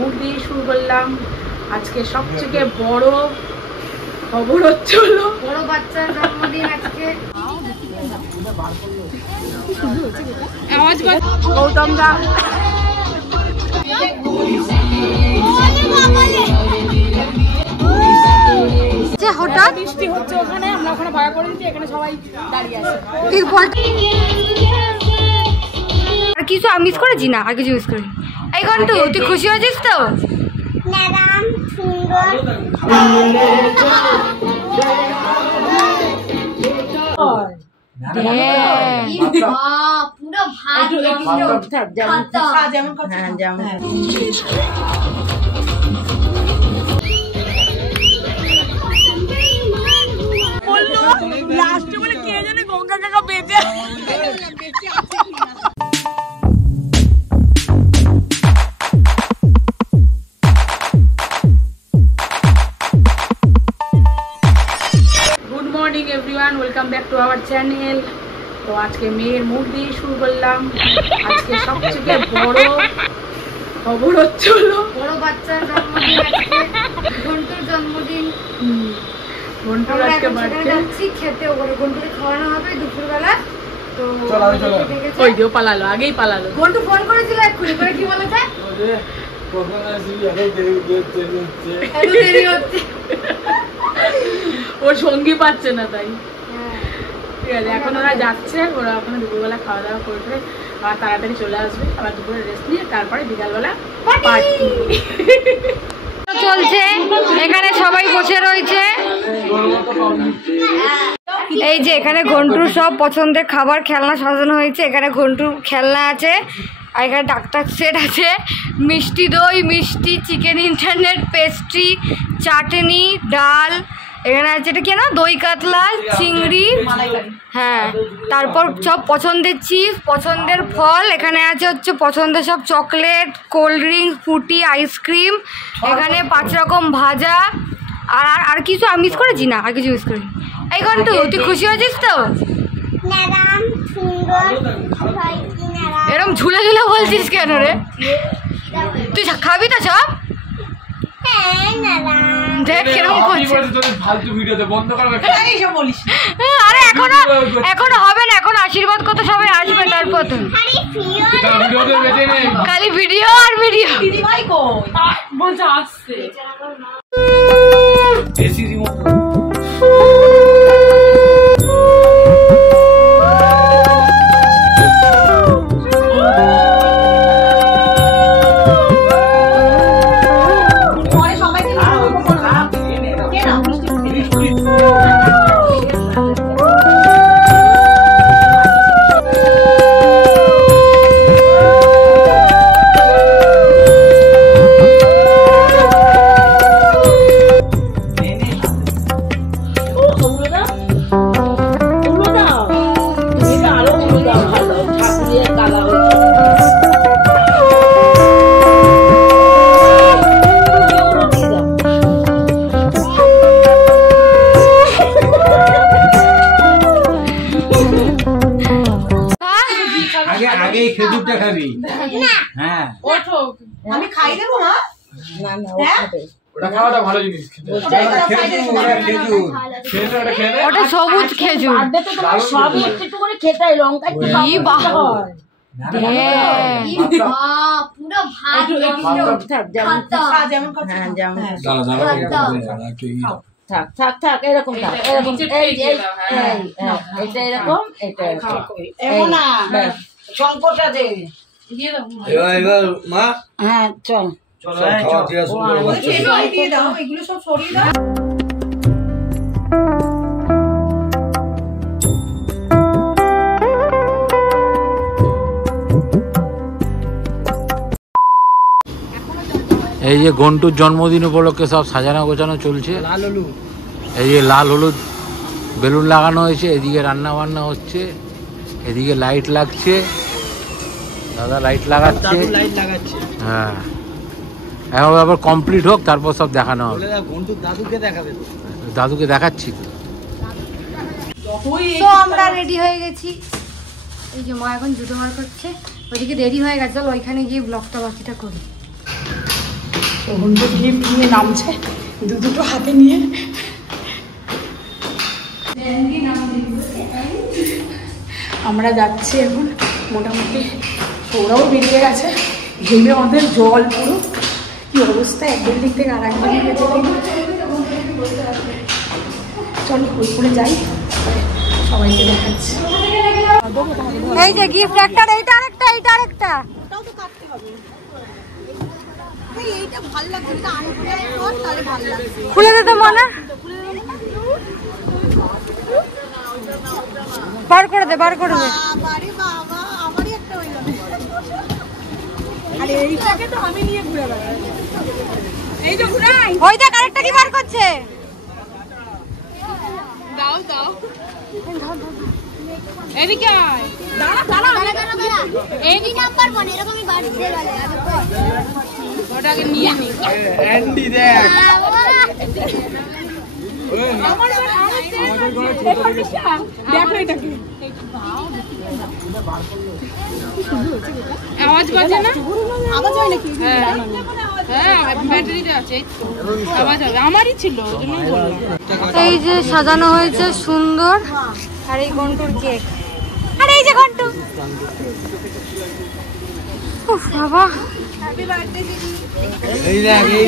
মুখ দিয়ে শুরু করলাম। আজকে সবথেকে বড় খবর হচ্ছিল বড় বাচ্চার জন্মদিন আজকে। আওয়াজ গৌতম দা হঠাৎ বৃষ্টি হচ্ছে ওখানে, আমরা ওখানে ভাড়া করে দিচ্ছি, এখানে সবাই দাঁড়িয়ে আছে। আর কিছু মিস করেছি না, আর কিছু মিস করি। এই ঘন্টু তুই খুশি হয়েছিস তো? লাস্টে বলে কে জানে গঙ্গা কাকা বেঁচে good morning everyone, welcome back to our channel. তো আজকে মেয়ের মুখ দিয়ে শুরু করলাম। আজকে সবথেকে বড় খবর হচ্ছিল বড় বাচ্চার জন্মদিন আজকে, ঘন্টুর জন্মদিন। ঘন্টুর আজকে বার্থডে, যাচ্ছি খেতে, ওরে ঘন্টুকে খাওয়ানো হবে দুপুরবেলা। তো ওই দিও পালালো, আগেই পালালো। ঘন্টু ফোন করেছিল এক্ষুনি, করে কি বলেছে? ওর সঙ্গী পাচ্ছে না, তাই ঠিক আছে। এখন ওরা যাচ্ছে, ওরা এখন দুপুরবেলা খাওয়া দাওয়া করবে, আবার তাড়াতাড়ি চলে আসবে, আবার দুপুরে রেস্ট নিয়ে তারপরে বিকালবেলা পার্টি চলছে। এখানে সবাই বসে রয়েছে। এই যে এখানে ঘন্টুর সব পছন্দের খাবার খেলনা সাজানো হয়েছে। এখানে ঘন্টুর খেলনা আছে, আর এখানে ডাক্তার সেট আছে, মিষ্টি দই, মিষ্টি, চিকেন ইন্টারনেট, পেস্ট্রি, চাটনি, ডাল, এখানে আছে এটা কি না, দই কাতলা, চিংড়ি, হ্যাঁ, তারপর সব পছন্দের চিপস, পছন্দের ফল, এখানে আছে হচ্ছে পছন্দের সব chocolate, cold drinks, Frooti, ice cream, এখানে 5 রকম ভাজা। আর আর কিছু মিস করেছি না, আর কিছু মিস করি। এই ঘন্টু তুই খুশি হয়েছিস তো? এরকম ঝুলে ঝুলে বলছিস কেন রে? তুই খাবি তো সব? দেখ কিরকম করছে। আরে এখনো হবে না, এখন আশীর্বাদ করতে সবাই আসবে, তারপর খালি ভিডিও আর ভিডিও বলছে আসছে। আমি খাই দেবো মা। না না ওটা খাওয়াটা ভালো জিনিস, ওটা সবুজ খেজুর, সবই একটু একটু করে খেতে হয়, লঙ্কা একটু থাক থাক থাক, এরকম থাক, এরকম এটা এরকম, এটা শঙ্করটা দে। মা হ্যাঁ চল এগুলো সব সরিয়ে দাও। এই যে ঘন্টুর জন্মদিন উপলক্ষে সব সাজানো গোছানো চলছে। এই যে লাল হলুদ বেলুন লাগানো হয়েছে, এদিকে রান্না বান্না হচ্ছে, এদিকে লাইট লাগছে, দাদা লাইট লাগাচ্ছে। হ্যাঁ, এখন আবার কমপ্লিট হোক, তারপর সব দেখানো হবে। দাদুকে দেখাচ্ছি তো আমরা রেডি হয়ে গেছি। এই যে মা এখন জুতো বার করছে, ওইদিকে দেরি হয়ে গেছে, চল ওইখানে গিয়ে ব্লগটা বাকিটা করি। তো ঘন্টু গিফট নিয়ে নামছে দুটো হাতে নিয়ে। আমরা যাচ্ছি এখন, মোটামুটি ওরাও বেরিয়ে গেছে, ঘেমে আমাদের জল পুরো কি অবস্থা, এক বিল্ডিং থেকে আর এক বিল্ডিং গেছে। চল ওই করে যাই, সবাইকে দেখাচ্ছি। এই যে গিফট একটা, এইটা আরেকটা, এইটা আরেকটা। খুলে দে তো মনে, বার করে দে, বার করে দে। ওই দেখ আরেকটা কি বার করছে। দাও দাও, এদিকে আয়, দাঁড়া দাঁড়া দাঁড়া, এই নাম্বার বনে এরকমই বাড়তে গেলে ওটাকে নিয়ে নি। অ্যান্ডি দেখ আওয়াজ বাজে না? আওয়াজ হয় নাকি? হ্যাঁ ব্যাটারিটা আছে, আওয়াজ হবে। আমারই ছিল ওজন্যই বললাম। এই যে সাজানো হয়েছে সুন্দর, আর এই ঘন্টুর কেক, আর এই যে ঘন্টু। উফ বাবা, হ্যাপি বার্থডে দিদি। এই দেখ এই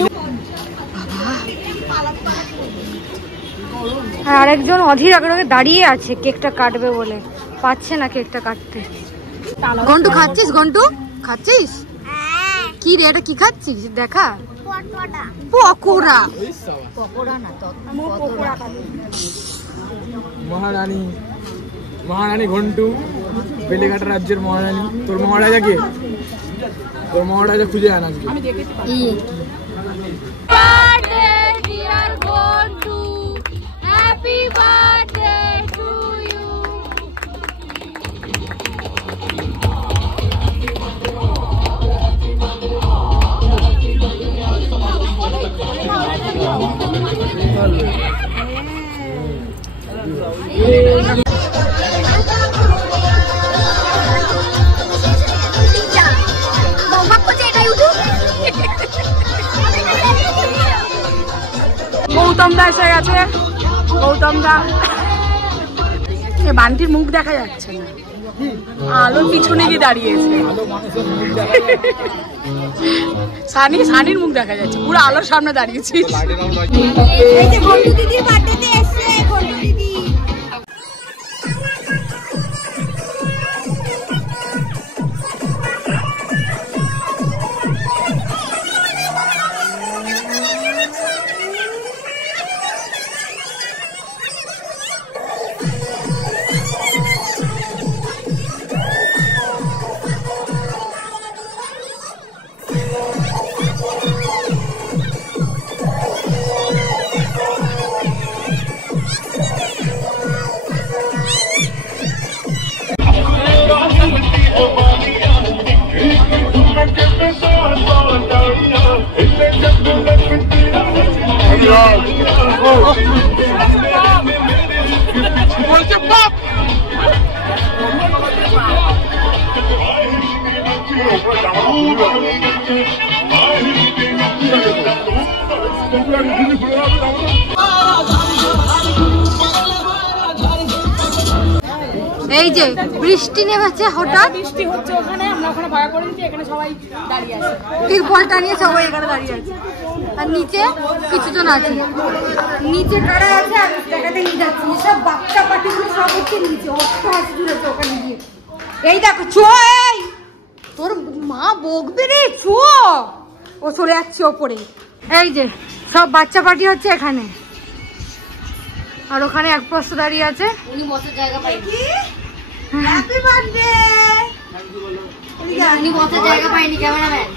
আর আরেকজন অধীর আগ্রহে দাঁড়িয়ে আছে কেকটা কাটবে বলে, পাচ্ছে না কেকটা কাটতে। ঘন্টু খাচ্ছিস? ঘন্টু খাচ্ছিস? কি রে এটা কি খাচ্ছিস? দেখা পকোড়া। পকোড়া না তো, মহারানী, মহারানী ঘন্টু, বেলেঘাটা রাজ্যের মহারানী। তোর মহারাজা কে? তোর মহারাজা খুঁজে আন আজকে। Happy birthday to you. Gautam দা এসে গেছে। গৌতম দা, বান্টির মুখ দেখা যাচ্ছে না, আলোর পিছনে গিয়ে দাঁড়িয়েছে। সানির মুখ দেখা যাচ্ছে, পুরো আলোর সামনে দাঁড়িয়েছিস। এই যে বৃষ্টি নেমেছে হঠাৎ, বৃষ্টি হচ্ছে ওখানে, আমরা ওখানে ভাড়া করে নিচ্ছি, এখানে সবাই দাঁড়িয়ে আছে, তিরপলটা নিয়ে সবাই এখানে দাঁড়িয়ে আছে। আর নিচে কিছুজন আছে, নিচে কারা আছে আমি দেখাতে নিয়ে যাচ্ছি। সব বাচ্চা পাটিগুলো সব হচ্ছে নিচে, অষ্ট আছে জুড়েছে ওখানে গিয়ে। এই দেখো চো, এই তোর মা বকবে রে, চো। ও চলে যাচ্ছে ওপরে। এই যে সব বাচ্চা পাটি হচ্ছে এখানে, আর ওখানে এক পোস্ট দাঁড়িয়ে আছে। উনি বসার জায়গা পাইনি। Happy birthday. উনি বসার জায়গা পাইনি, ক্যামেরাম্যান।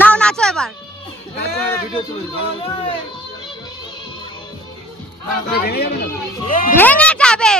নাও নাচো এবার। ভেঙে যাবে।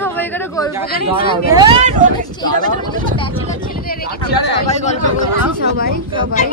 সবাই করে গল্প করি, সবাই গল্প করছি, সবাই সবাই